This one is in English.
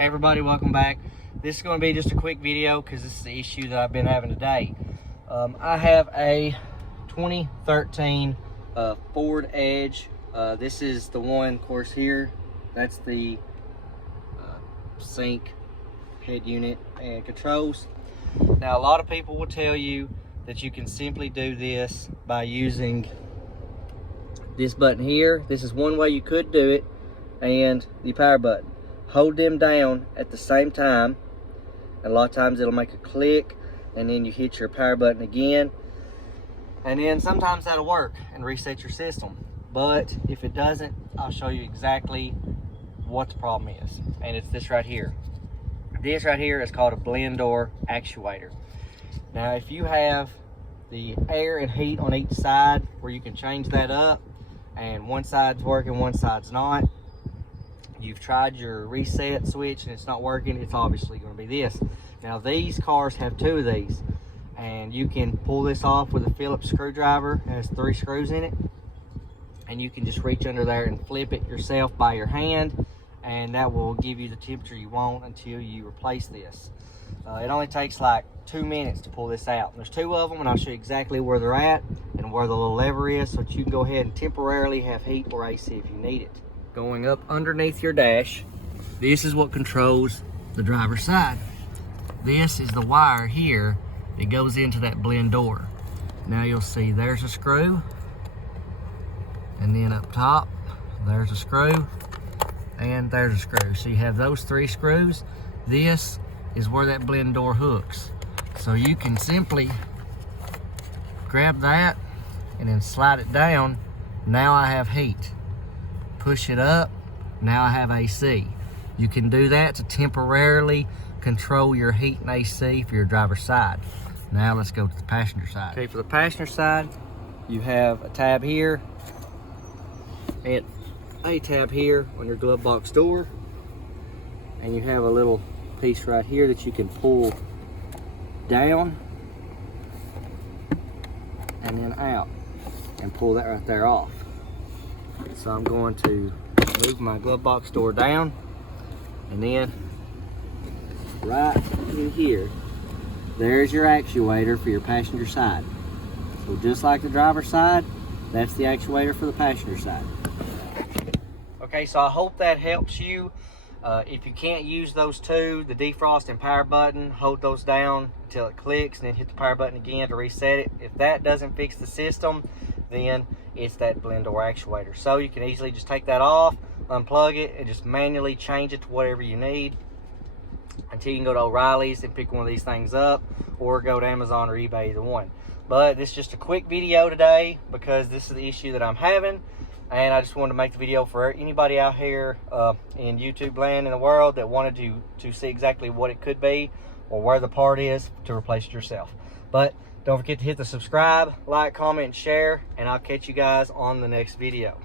Hey everybody, welcome back. This is going to be just a quick video because this is the issue that I've been having today. I have a 2013 Ford Edge. This is the one, of course, here. That's the sync head unit and controls. Now, a lot of people will tell you that you can simply do this by using this button here. This is one way you could do it, and the power button. Hold them down at the same time. A lot of times it'll make a click, and then you hit your power button again, and then sometimes that'll work and reset your system. But if it doesn't, I'll show you exactly what the problem is, and it's this right here. This right here is called a blend door actuator. Now, if you have the air and heat on each side where you can change that up, and one side's working, one side's not, you've tried your reset switch and it's not working, it's obviously going to be this. Now, these cars have two of these, and you can pull this off with a Phillips screwdriver. It has 3 screws in it, and you can just reach under there and flip it yourself by your hand, and that will give you the temperature you want until you replace this. It only takes like 2 minutes to pull this out. There's 2 of them, and I'll show you exactly where they're at and where the little lever is, so that you can go ahead and temporarily have heat or AC if you need it. Going up underneath your dash, this is what controls the driver's side. This is the wire here that goes into that blend door. Now you'll see there's a screw, and then up top there's a screw, and there's a screw. So you have those 3 screws. This is where that blend door hooks. So you can simply grab that and then slide it down. Now I have heat. Push it up, now I have AC. You can do that to temporarily control your heat and AC for your driver's side. Now let's go to the passenger side. Okay, for the passenger side, you have a tab here and a tab here on your glove box door, and you have a little piece right here that you can pull down and then out and pull that right there off. So I'm going to move my glove box door down, and then right in here, there's your actuator for your passenger side. So just like the driver's side, that's the actuator for the passenger side. Okay, so I hope that helps you. If you can't use those 2, the defrost and power button, hold those down until it clicks, and then hit the power button again to reset it. If that doesn't fix the system, then it's that blend door actuator. So you can easily just take that off, unplug it, and just manually change it to whatever you need until you can go to O'Reilly's and pick one of these things up, or go to Amazon or eBay, either one. But this is just a quick video today because this is the issue that I'm having, and I just wanted to make the video for anybody out here in YouTube land in the world that wanted to see exactly what it could be or where the part is to replace it yourself. But don't forget to hit the subscribe, like, comment, and share, and I'll catch you guys on the next video.